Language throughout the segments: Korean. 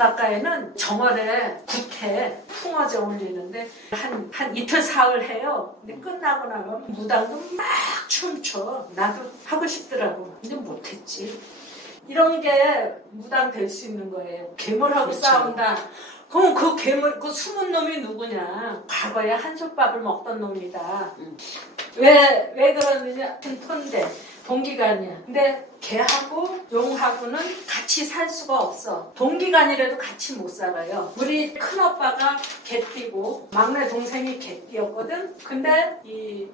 바닷가에는 정월에 구태 풍어제 올리는데 한 이틀 사흘 해요. 근데 끝나고 나면 무당도 막 춤춰. 나도 하고 싶더라고. 근데 못했지. 이런 게 무당 될 수 있는 거예요. 괴물하고 그렇죠. 싸운다. 그럼 그 괴물, 그 숨은 놈이 누구냐? 과거에 한솥밥을 먹던 놈이다. 왜 그러느냐? 같은 톤데, 동기간이야. 근데 걔하고 용하고는 같이 살 수가 없어. 동기간이라도 같이 못 살아요. 우리 큰오빠가 개띠고 막내 동생이 개띠였거든. 근데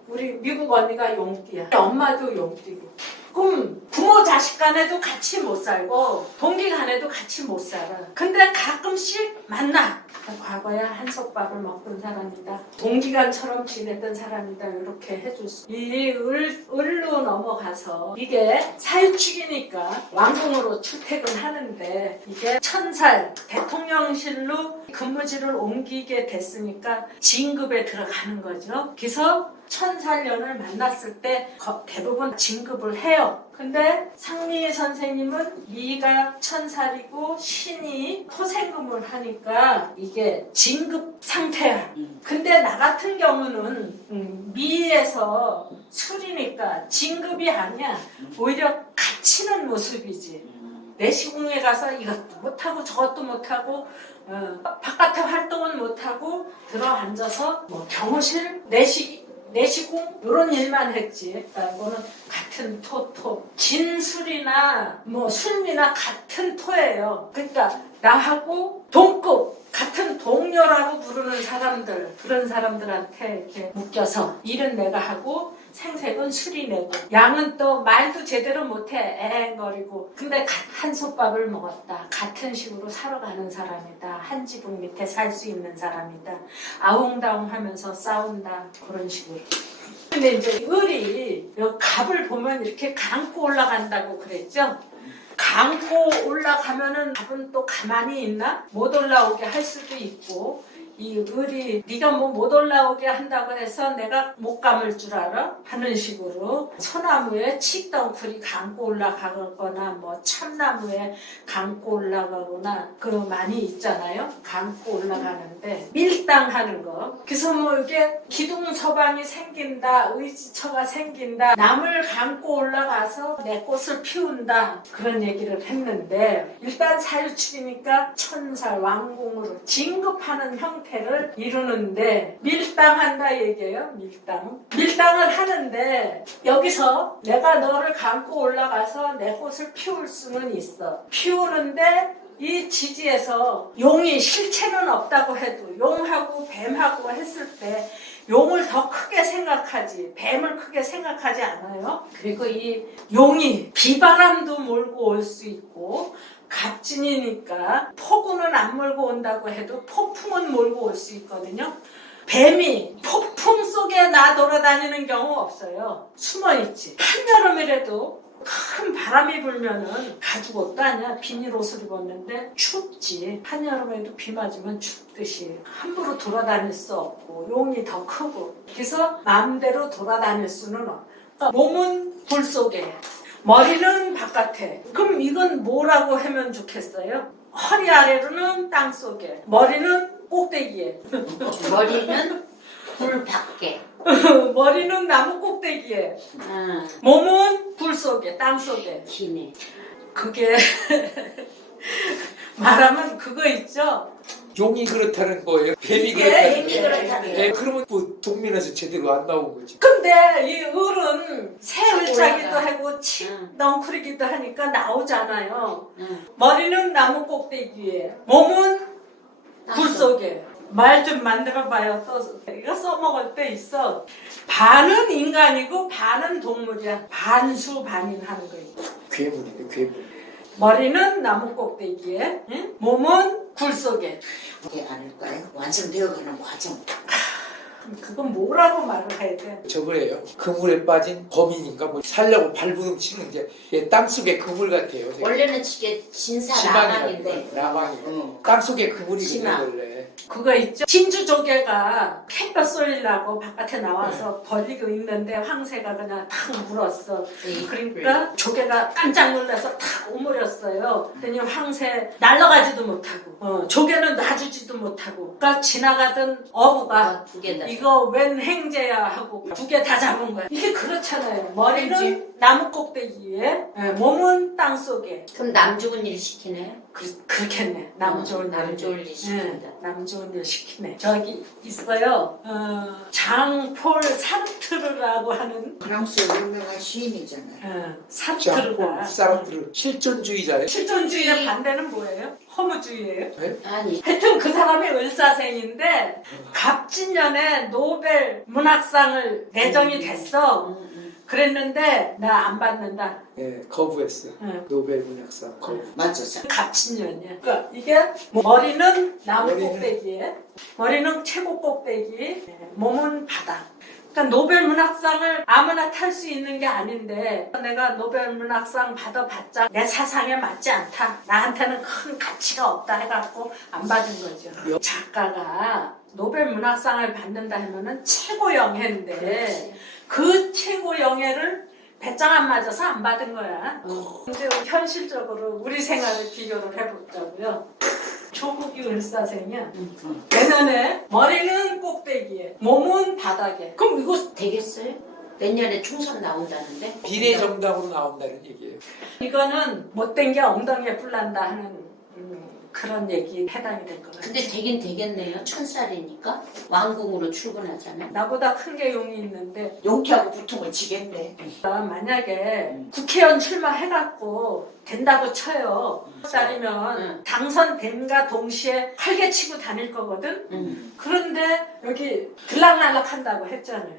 우리 미국 언니가 용띠야. 엄마도 용띠고. 그럼 부모 자식 간에도 같이 못 살고 동기 간에도 같이 못 살아. 근데 가끔씩 만나. 과거에 한솥밥을 먹던 사람이다. 동기간처럼 지내던 사람이다. 이렇게 해줄 수. 이 을로 넘어가서 이게 살축이니까 왕궁으로 출퇴근하는데 이게 1000살 대통령실로 근무지를 옮기게 됐으니까 진급에 들어가는 거죠. 그래서 1000살년을 만났을 때 대부분 진급을 해요. 근데 상미 선생님은 미가 1000살이고 신이 토생금을 하니까 이게 진급 상태야. 근데 나 같은 경우는 미에서 술이니까 진급이 아니야. 오히려 갇히는 모습이지. 내시궁에 가서 이것도 못하고 저것도 못하고 바깥에 활동은 못하고 들어앉아서 뭐 경호실 내시궁 이런 일만 했지. 이거는 같은 토 진술이나 뭐 술미나 같은 토예요. 그러니까 나하고 동급 같은 동료라고 부르는 사람들, 그런 사람들한테 이렇게 묶여서 일은 내가 하고 생색은 술이 내고, 양은 또 말도 제대로 못해 애앵거리고. 근데 한솥밥을 먹었다. 같은 식으로 살아가는 사람이다. 한 지붕 밑에 살 수 있는 사람이다. 아웅다웅 하면서 싸운다. 그런 식으로. 근데 이제 을이 갑을 보면 이렇게 감고 올라간다고 그랬죠? 감고 올라가면은 갑은 또 가만히 있나? 못 올라오게 할 수도 있고, 이 을이 네가 뭐 못 올라오게 한다고 해서 내가 못 감을 줄 알아? 하는 식으로 소나무에 칡덩쿨이 감고 올라가거나 뭐 참나무에 감고 올라가거나 그런 많이 있잖아요. 감고 올라가는데 밀당하는 거. 그래서 뭐 이게 기둥서방이 생긴다, 의지처가 생긴다, 남을 감고 올라가서 내 꽃을 피운다, 그런 얘기를 했는데, 일단 사유축이니까 1000살 왕궁으로 진급하는 형태를 이루는데 밀당한다 얘기예요. 밀당을 하는데 여기서 내가 너를 감고 올라가서 내 꽃을 피울 수는 있어. 피우는데 이 지지에서 용이 실체는 없다고 해도 용하고 뱀하고 했을 때 용을 더 크게 생각하지 뱀을 크게 생각하지 않아요. 그리고 이 용이 비바람도 몰고 올 수 있고, 갑진이니까 폭우는 안 몰고 온다고 해도 폭풍은 몰고 올 수 있거든요. 뱀이 폭풍 속에 돌아다니는 경우 없어요. 숨어있지. 한여름이라도 큰 바람이 불면은 가죽 옷도 아니야. 비닐 옷을 입었는데 춥지. 한여름에도 비 맞으면 춥듯이 함부로 돌아다닐 수 없고, 용이 더 크고, 그래서 마음대로 돌아다닐 수는 없어. 몸은 불 속에, 머리는 바깥에. 그럼 이건 뭐라고 하면 좋겠어요? 허리 아래로는 땅 속에, 머리는 꼭대기에. 머리는 불 밖에. 머리는 나무 꼭대기에, 몸은 불 속에, 땅 속에. 기네. 그게 말하면 그거 있죠? 용이 그렇다는 거예요. 뱀이 그렇다는 거예요. 그러면 뭐 동면에서 제대로 안 나온 거지. 근데 이 을은 새 을자기도 하고 덩쿨이기도 하니까 나오잖아요. 머리는 나무 꼭대기에, 몸은 불 속에. 말 좀 만들어봐요. 이거 써먹을 때 있어. 반은 인간이고 반은 동물이야. 반수반인 하는 거 있고. 괴물이네, 괴물. 머리는 나무 꼭대기에, 응? 몸은 굴 속에. 그게 아닐까요? 완성되어가는 과정. 그건 뭐라고 말을 해야 돼? 저거예요. 그물에 빠진 범이니까 뭐 살려고 발부둥 치는 게 땅속의 그물 같아요. 원래는 이게 진사 라망인데. 라망이고. 땅속의 그물이거든요, 원래. 그거 있죠? 진주조개가 햇볕 쏘이려고 바깥에 나와서 벌리고 있는데 황새가 그냥 탁 물었어. 그러니까 조개가 깜짝 놀라서 탁 오므렸어요. 그랬더니 황새 날아가지도 못하고 조개는 놔주지도 못하고 그러니까 지나가던 어부가 두 개다. 이거 웬 행제야 하고 두 개 다 잡은 거야. 이게 그렇잖아요. 머리는 나무 꼭대기에 몸은 땅 속에. 그럼 남 죽은 일 시키네. 그렇겠네. 남 좋은 남 일. 좋은 일 시킨다. 남 좋은 일 시키네. 저기 있어요. 장폴 사르트르라고 하는 프랑스 유명한 시인이잖아요. 사르트르가 사람들은 실존주의자예요. 실존주의의 반대는 뭐예요? 허무주의예요? 아니 하여튼 그 사람이 을사생인데 갑진년에 노벨 문학상을 내정이 됐어. 그랬는데 나 안 받는다. 예, 거부했어. 응. 노벨 문학상 거부. 맞았어. 갑진년이야. 그러니까 이게 머리는 나무 머리는- 꼭대기에, 머리는 최고 꼭대기, 몸은 바다. 그러니까 노벨 문학상을 아무나 탈 수 있는 게 아닌데 내가 노벨 문학상 받아봤자 내 사상에 맞지 않다. 나한테는 큰 가치가 없다 해갖고 안 받은 거죠. 작가가 노벨 문학상을 받는다 하면은 최고 영예인데 그 최고 영예를 배짱 안 맞아서 안 받은 거야. 근데 현실적으로 우리 생활을 비교를 해보자고요. 조국이 을사생이야. 내년에 머리는 꼭대기에, 몸은 바닥에. 그럼 이거 되겠어요? 내년에 총선 나온다는데? 비례정당으로 나온다는 얘기예요. 이거는 못된 게 엉덩이에 뿔난다 하는 그런 얘기에 해당이 될 것 같아요. 근데 되긴 되겠네요. 1000살이니까 왕궁으로 출근하잖아요. 나보다 큰 게 용이 있는데 용케하고 부통을 지겠네. 만약에 국회의원 출마해갖고 된다고 쳐요. 살이면 당선된가 동시에 활개치고 다닐 거거든. 그런데 여기 들락날락 한다고 했잖아요.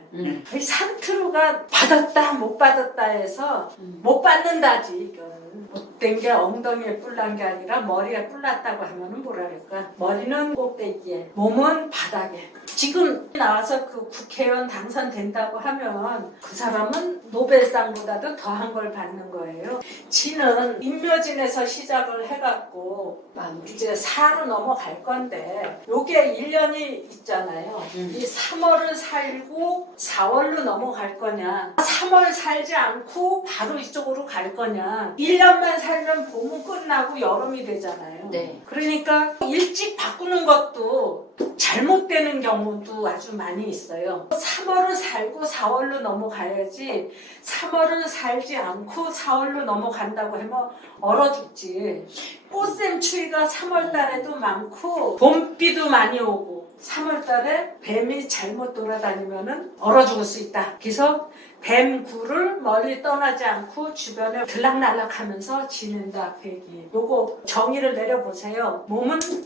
여기 사르트르가 받았다 못 받았다 해서 못 받는다지 이건. 못된 게 엉덩이에 뿔난 게 아니라 머리에 뿔났다고 하면은 뭐라 그럴까? 머리는 꼭대기에, 몸은 바닥에. 지금 나와서 그 국회의원 당선된다고 하면 그 사람은 노벨상보다도 더한 걸 받는 거예요. 지는 임묘진에서 시작을 해갖고 이제 4로 넘어갈 건데 요게 1년이 있잖아요. 이 3월을 살고 4월로 넘어갈 거냐 3월 살지 않고 바로 이쪽으로 갈 거냐 1년만 살면 봄은 끝나고 여름이 되잖아요. 네. 그러니까 일찍 바꾸는 것도 잘못되는 경우도 아주 많이 있어요. 3월을 살고 4월로 넘어가야지 3월을 살지 않고 4월로 넘어간다고 하면 얼어 죽지. 꽃샘추위가 3월 달에도 많고 봄비도 많이 오고 3월 달에 뱀이 잘못 돌아다니면 얼어 죽을 수 있다. 그래서 뱀굴을 멀리 떠나지 않고 주변에 들락날락하면서 지낸다 그 얘기. 요거 정의를 내려보세요.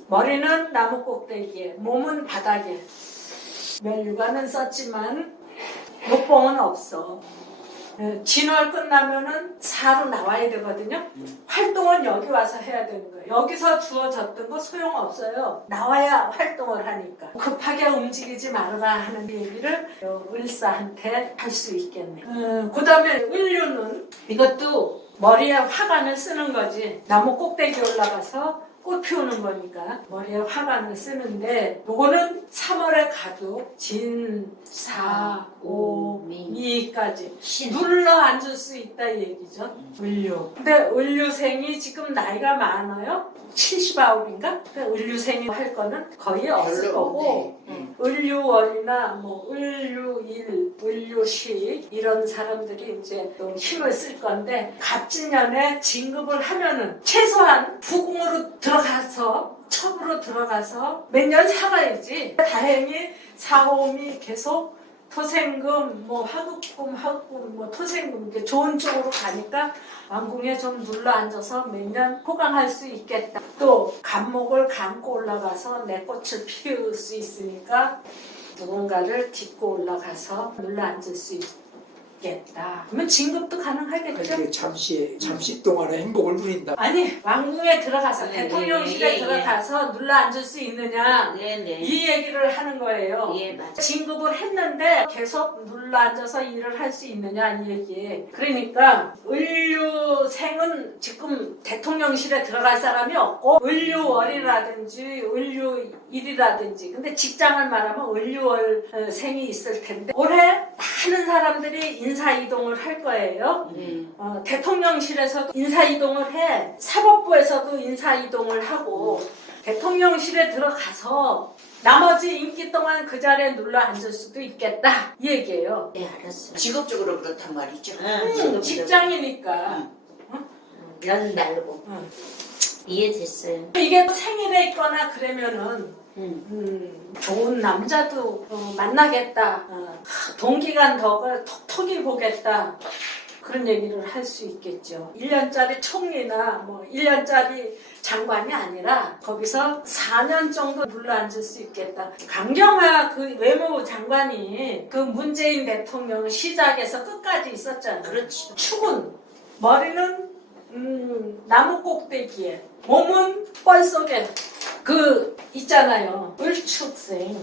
머리는 나무 꼭대기에, 몸은 바닥에. 멸류관은 썼지만 목봉은 없어. 진월 끝나면은 4로 나와야 되거든요. 활동은 여기 와서 해야 되는 거예요. 여기서 주어졌던 거 소용없어요. 나와야 활동을 하니까. 급하게 움직이지 말아라 하는 얘기를 을사한테 할 수 있겠네. 그 다음에 을류는 이것도 머리에 화관을 쓰는 거지. 나무 꼭대기 올라가서 꽃 피우는 거니까 머리에 화관을 쓰는데 요거는 3월에 가도 진, 사, 오, 미까지 눌러 앉을 수 있다 이 얘기죠. 을류. 근데 을류생이 지금 나이가 많아요. 79인가? 을류생이 할 거는 거의 없을 거고 을류월이나 뭐 을류일, 을류시 이런 사람들이 이제 또 힘을 쓸 건데 갑진년에 진급을 하면은 최소한 부궁으로 들어가서 첩으로 들어가서 몇 년 살아야지. 다행히 사호음이 계속 토생금, 뭐 화급금, 뭐 토생금 이렇게 좋은 쪽으로 가니까 왕궁에 좀 눌러 앉아서 몇 년 호강할 수 있겠다. 또 간목을 감고 올라가서 내 꽃을 피울 수 있으니까 누군가를 딛고 올라가서 눌러 앉을 수 있겠다. 그러면 진급도 가능하겠죠? 그렇게 잠시 동안의 행복을 누린다. 아니 왕궁에 들어가서 대통령실에 들어가서 눌러 앉을 수 있느냐 이 얘기를 하는 거예요. 예, 맞아요. 진급을 했는데 계속 눌러 앉아서 일을 할 수 있느냐 이 얘기. 그러니까 을류생은 머리는 지금 대통령실에 들어갈 사람이 없고 을류월이라든지 을류일이라든지 근데 직장을 말하면 을류월생이 있을 텐데 올해 많은 사람들이 인사이동을 할 거예요. 대통령실에서도 인사이동을 해. 사법부에서도 인사이동을 하고 대통령실에 들어가서 나머지 임기 동안 그 자리에 눌러 앉을 수도 있겠다 이 얘기예요. 네, 알았어. 직업적으로 그렇단 말이죠. 직장이니까. 연날고. 이해됐어요. 이게 생일에 있거나 그러면은 좋은 남자도 만나겠다. 동기간 덕을 톡톡히 보겠다. 그런 얘기를 할 수 있겠죠. 1년짜리 총리나 뭐 1년짜리 장관이 아니라 거기서 4년 정도 눌러앉을 수 있겠다. 강경화 그 외무부 장관이 그 문재인 대통령 시작에서 끝까지 있었잖아요. 그렇지. 축은 머리는 나무 꼭대기에 몸은 뻘 속에 그 있잖아요. 을축생.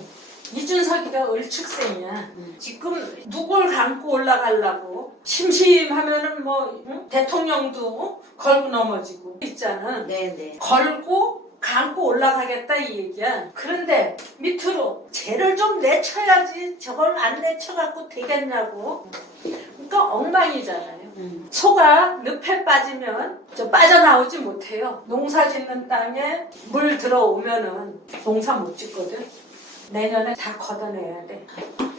이준석이가 을축생이야. 지금 누굴 감고 올라가려고 심심하면은 뭐 대통령도 걸고 넘어지고 있잖아. 네네. 걸고 감고 올라가겠다 이 얘기야. 그런데 밑으로 쟤를 좀 내쳐야지 저걸 안 내쳐갖고 되겠냐고. 그러니까 엉망이잖아요. 소가 늪에 빠지면 빠져나오지 못해요. 농사 짓는 땅에 물 들어오면은 농사 못 짓거든. 내년에 다 걷어내야 돼.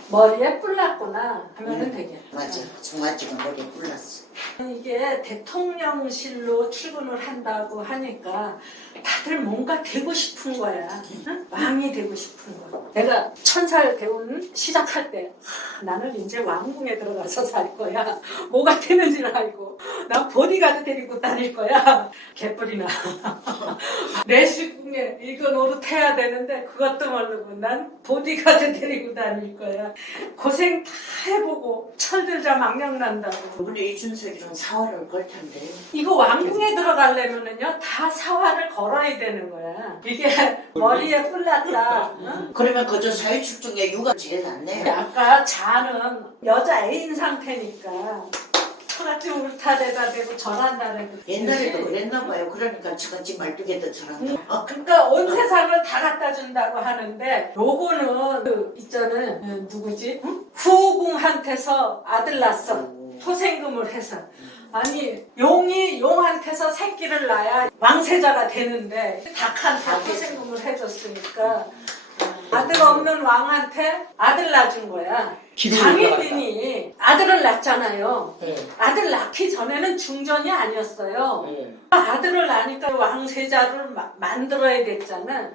머리에 뿔 났구나 하면은 되겠다. 맞아. 종아지가 머리에 뿔났어. 이게 대통령실로 출근을 한다고 하니까 다들 뭔가 되고 싶은 거야. 응? 왕이 되고 싶은 거. 내가 1000살 대운 시작할 때 나는 이제 왕궁에 들어가서 살 거야. 뭐가 되는지를 알고 난 보디가드 데리고 다닐 거야. 개뿔이나. 내 시궁에 이거 노릇해야 되는데 그것도 모르고 난 보디가드 데리고 다닐 거야. 고생 다 해보고 철들자 망령난다고. 근데 이준석이랑 사활을 걸 텐데. 이거 왕궁에 들어가려면은요 다 사활을 걸어야 되는 거야. 이게 머리에 뿔났다. 응? 그러면 그저 사회축 중에 육아 제일 낫네요. 아까 자는 여자 애인 상태니까 처같이 울타대다 대고 절한다 대고. 옛날에도 그랬나 봐요. 그러니까 저같이 말뚝에도 저런다. 그러니까 온 세상을 다 갖다 준다고 하는데 요거는 그 있잖아요. 누구지? 응? 후궁한테서 아들 낳았어. 토생금을 해서. 아니 용이 용한테서 새끼를 낳아야 왕세자가 되는데 닭한테 토생금을 해줬으니까 아들 없는 왕한테 아들 낳아준 거야. 장희빈이 아들을 낳잖아요. 네. 아들 낳기 전에는 중전이 아니었어요. 네. 아들을 낳으니까 왕세자를 만들어야 됐잖아.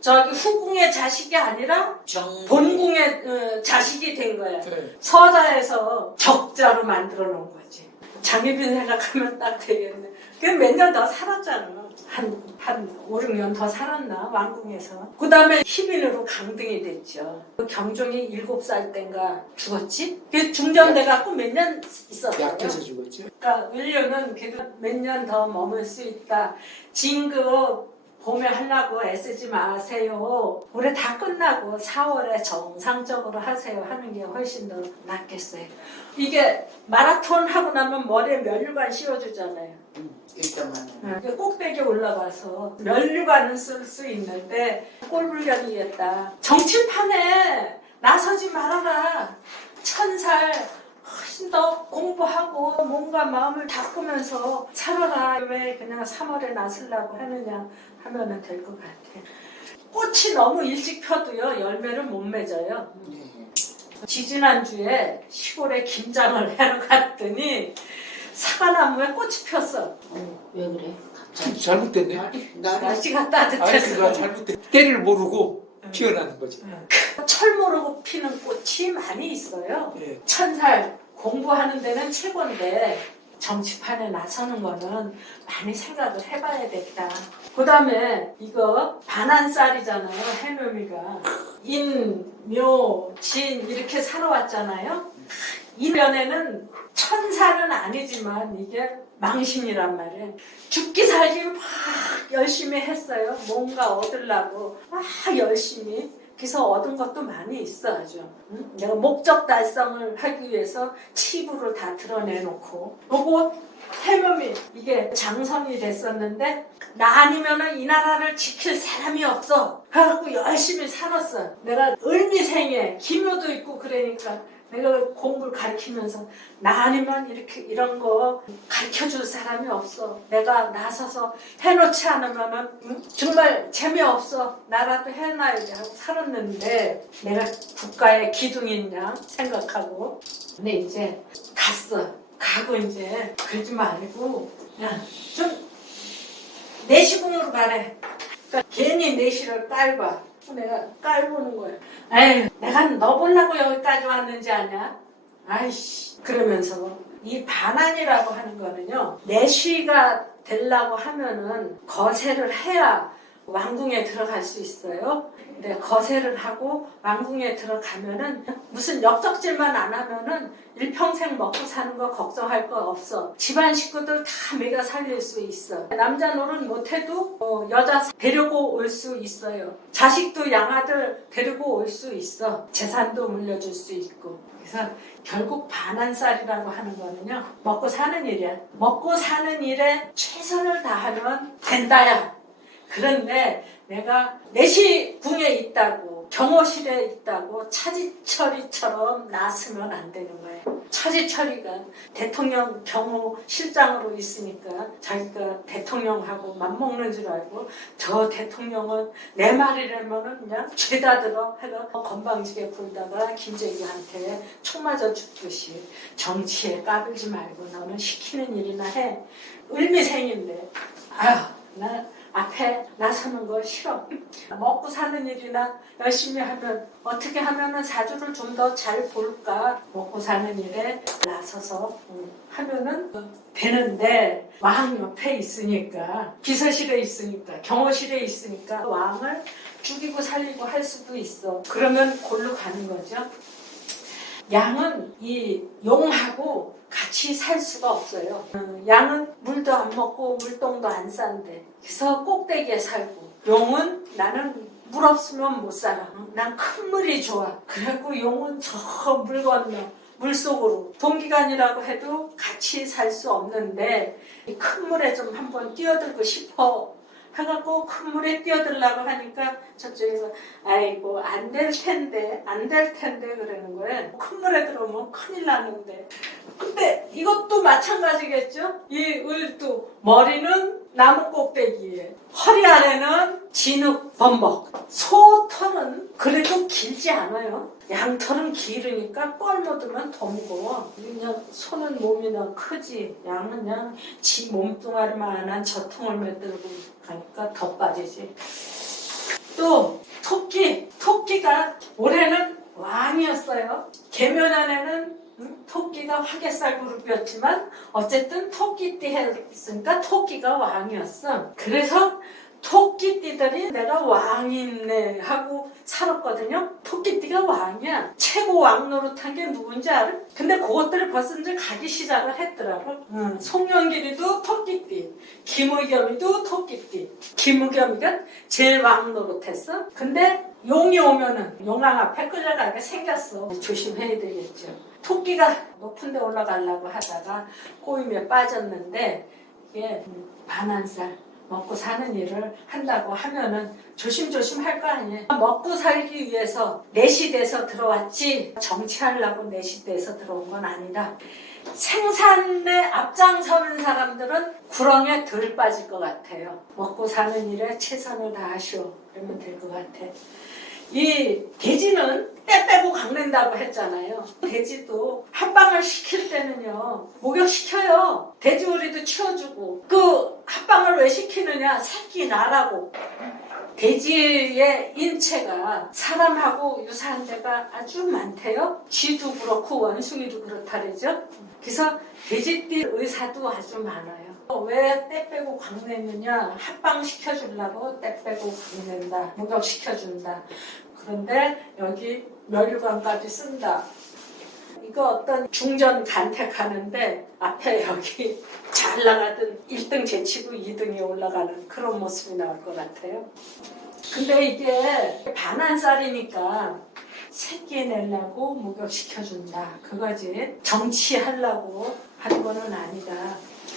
저기 후궁의 자식이 아니라 본궁의 자식이 된 거야. 네. 서자에서 적자로 만들어 놓은 거지. 장희빈 생각하면 딱 되겠네. 그 몇 년 더 살았잖아. 한 5, 6년 더 살았나 왕궁에서. 그 다음에 희빈으로 강등이 됐죠. 경종이 7살 땐가 죽었지? 그 중전돼갖고 몇 년 있었어요. 약해서 죽었죠. 그러니까 을류는 그래도 몇 년 더 머물 수 있다. 진급 봄에 하려고 애쓰지 마세요. 올해 다 끝나고 4월에 정상적으로 하세요 하는 게 훨씬 더 낫겠어요. 이게 마라톤 하고 나면 머리에 면류관 씌워주잖아요. 1등하면. 꼭대기에 올라가서 면류관은 쓸 수 있는데 꼴불견이겠다. 정치판에 나서지 말아라. 1000살 훨씬 더 공부하고 뭔가 마음을 닦으면서 살아라. 왜 그냥 3월에 나서려고 하느냐 하면은 될 것 같아. 꽃이 너무 일찍 펴도요 열매를 못 맺어요. 지지난주에 시골에 김장을 하러 갔더니 사과나무에 꽃이 폈어. 왜 그래? 갑자기. 잘못됐네. 날씨가 아니 따뜻해서. 그거 잘못됐. 때를 모르고 피어나는 거지. 철 모르고 피는 꽃이 많이 있어요. 예. 1000살 공부하는 데는 최고인데 정치판에 나서는 거는 많이 생각을 해봐야 겠다. 그 다음에 이거 반환쌀이잖아요. 해묘미가 인, 묘, 진 이렇게 살아왔잖아요. 이 년에는 1000살은 아니지만 이게 망신이란 말이에요. 죽기 살기 막 열심히 했어요. 뭔가 얻으려고 막 열심히. 그래서 얻은 것도 많이 있어 아주. 응? 내가 목적 달성을 하기 위해서 치부를 다 드러내놓고 요거 해묘미 이게 장성이 됐었는데 나 아니면은 이 나라를 지킬 사람이 없어. 그래갖고 열심히 살았어. 내가 을미생에 기묘도 있고 그러니까 내가 공부를 가르치면서 나 아니면 이렇게 이런 거 가르쳐줄 사람이 없어. 내가 나서서 해놓지 않으면은 정말 재미없어. 나라도 해놔야지 하고 살았는데 내가 국가의 기둥인 양 생각하고 근데 이제 갔어. 가고 이제 그러지 말고 야 좀 내시공으로 가래. 그러니까 괜히 내시를 깔봐. 내가 깔보는 거야. 에이, 내가 너 보려고 여기까지 왔는지 아냐? 아이씨. 그러면서 이 반환이라고 하는 거는요. 내시가 되려고 하면은 거세를 해야 왕궁에 들어갈 수 있어요. 근데 거세를 하고 왕궁에 들어가면은 무슨 역적질만 안 하면은 일평생 먹고 사는 거 걱정할 거 없어. 집안 식구들 다 먹여 살릴 수 있어. 남자 노릇 못해도 여자 데리고 올 수 있어요. 자식도 양아들 데리고 올 수 있어. 재산도 물려줄 수 있고. 그래서 결국 반환살이라고 하는 거는요. 먹고 사는 일이야. 먹고 사는 일에 최선을 다하면 된다야. 그런데 내가 내시궁에 있다고 경호실에 있다고 차지철이처럼 나서면 안 되는 거예요. 차지철이가 대통령 경호실장으로 있으니까 자기가 대통령하고 맞먹는 줄 알고 저 대통령은 내 말이라면은 그냥 죄다 들어 해가 건방지게 굴다가 김정희한테 총 맞아 죽듯이 정치에 까불지 말고 너는 시키는 일이나 해. 을미생인데 아휴 나 앞에 나서는 거 싫어. 먹고 사는 일이나 열심히 하면 어떻게 하면은 사주를 좀 더 잘 볼까. 먹고 사는 일에 나서서 하면은 되는데 왕 옆에 있으니까 비서실에 있으니까 경호실에 있으니까 왕을 죽이고 살리고 할 수도 있어. 그러면 골로 가는 거죠. 양은 이 용하고 같이 살 수가 없어요. 양은 물도 안 먹고 물동도 안 싼데 그래서 꼭대기에 살고 용은 나는 물 없으면 못 살아. 난 큰 물이 좋아. 그래갖고 용은 저 물 건너 물속으로 동기간이라고 해도 같이 살 수 없는데 큰 물에 좀 한번 뛰어들고 싶어 해갖고 큰 물에 뛰어들려고 하니까 저쪽에서 아이고 안 될 텐데 그러는 거예요. 큰 물에 들어오면 큰일 나는데 근데 이것도 마찬가지겠죠. 이 을도 머리는 나무 꼭대기에 허리 아래는 진흙 범벅. 소 털은 그래도 길지 않아요. 양 털은 길으니까 뻘 묻으면 더 무거워. 그냥 소는 몸이나 크지. 양은 그냥 지 몸뚱아리만한 저통을 매들고 가니까 더 빠지지. 또 토끼가 올해는 왕이었어요. 계면안에는 토끼가 화개살 그룹이었지만 어쨌든 토끼띠 했으니까 토끼가 왕이었어. 그래서 토끼띠들이 내가 왕이네 하고 살았거든요. 토끼띠가 왕이야. 최고 왕 노릇한 게 누군지 알아? 근데 그것들이 벌써 이제 가기 시작을 했더라고. 송영길이도 토끼띠, 김의겸이도 토끼띠. 김의겸이가 제일 왕 노릇했어. 근데 용이 오면은 용왕 앞에 끌려가게 생겼어. 조심해야 되겠죠. 토끼가 높은 데 올라가려고 하다가 꼬임에 빠졌는데 이게 반환살 먹고 사는 일을 한다고 하면은 조심조심 할 거 아니에요. 먹고 살기 위해서 내시돼서 들어왔지 정치하려고 내시돼서 들어온 건 아니다. 생산에 앞장서는 사람들은 구렁에 덜 빠질 것 같아요. 먹고 사는 일에 최선을 다하시오. 그러면 될 것 같아. 이 돼지는 때 빼고 강는다고 했잖아요. 돼지도 합방을 시킬 때는요 목욕시켜요. 돼지우리도 치워주고. 그 합방을 왜 시키느냐? 새끼 나라고. 돼지의 인체가 사람하고 유사한 데가 아주 많대요. 쥐도 그렇고 원숭이도 그렇다 그러죠. 그래서 돼지띠 의사도 아주 많아요. 왜 때 빼고 광내느냐? 합방 시켜주려고 때 빼고 광낸다. 목욕시켜준다. 그런데 여기 멸류관까지 쓴다. 이거 어떤 중전 간택하는데 앞에 여기 잘 나가던 1등 제치고 2등이 올라가는 그런 모습이 나올 것 같아요. 근데 이게 반환살이니까 새끼 내려고 목욕시켜준다. 그거지. 정치하려고 하는 거는 아니다.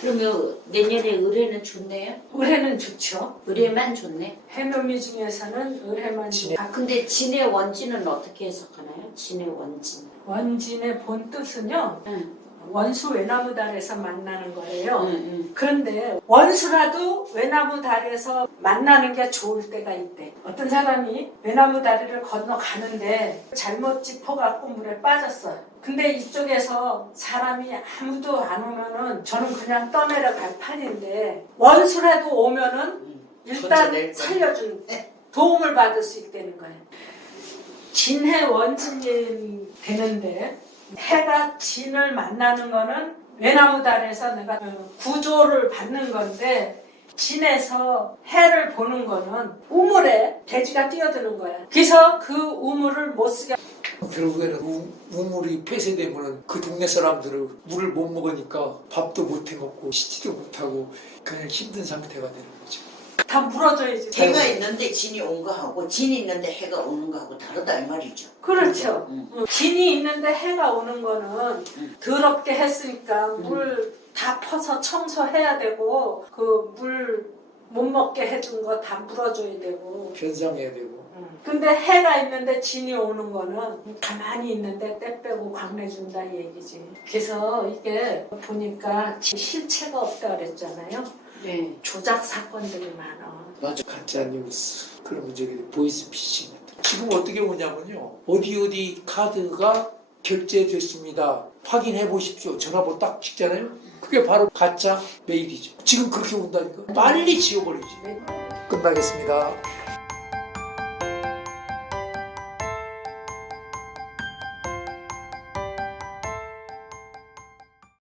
그러면 내년에 의뢰는 좋네요? 의뢰는 좋죠. 의뢰만 좋네. 해묘미 중에서는 의뢰만 진해. 좋고. 아 근데 진의 원진은 어떻게 해석하나요? 진의 원진. 원진의 본 뜻은요. 응. 원수 외나무 달에서 만나는 거예요. 응. 그런데 원수라도 외나무 다리에서 만나는 게 좋을 때가 있대. 어떤 사람이 외나무 다리를 건너가는데 잘못 짚어갖고 물에 빠졌어요. 근데 이쪽에서 사람이 아무도 안 오면은 저는 그냥 떠내려갈 판인데 원수라도 오면은 일단 건져낼 거야. 살려준 도움을 받을 수 있다는 거예요. 진해 원진이 되는데 해가 진을 만나는 거는 외나무 달에서 내가 구조를 받는 건데 진에서 해를 보는 거는 우물에 돼지가 뛰어드는 거야. 그래서 그 우물을 못 쓰게. 결국에는 우물이 폐쇄되면 그 동네 사람들은 물을 못 먹으니까 밥도 못 해먹고 씻지도 못하고 그냥 힘든 상태가 되는 거죠. 다 물어줘야지. 해가 있는데 진이 온 거하고 진이 있는데 해가 오는 거하고 다르다 이 말이죠. 그렇죠. 응. 진이 있는데 해가 오는 거는 더럽게 했으니까 물 다 퍼서 청소해야 되고 그 물 못 먹게 해준 거 다 물어줘야 되고. 변상해야 되고. 근데 해가 있는데 진이 오는 거는 가만히 있는데 때 빼고 광내준다 이 얘기지. 그래서 이게 보니까 실체가 없다 그랬잖아요. 네. 조작 사건들이 많아. 맞아. 가짜 뉴스. 그러면 저기 보이스피싱. 지금 어떻게 오냐면요. 어디 카드가 결제됐습니다. 확인해 보십시오. 전화번호 딱 찍잖아요. 그게 바로 가짜 메일이죠. 지금 그렇게 온다니까. 빨리 지워버리지. 끝나겠습니다.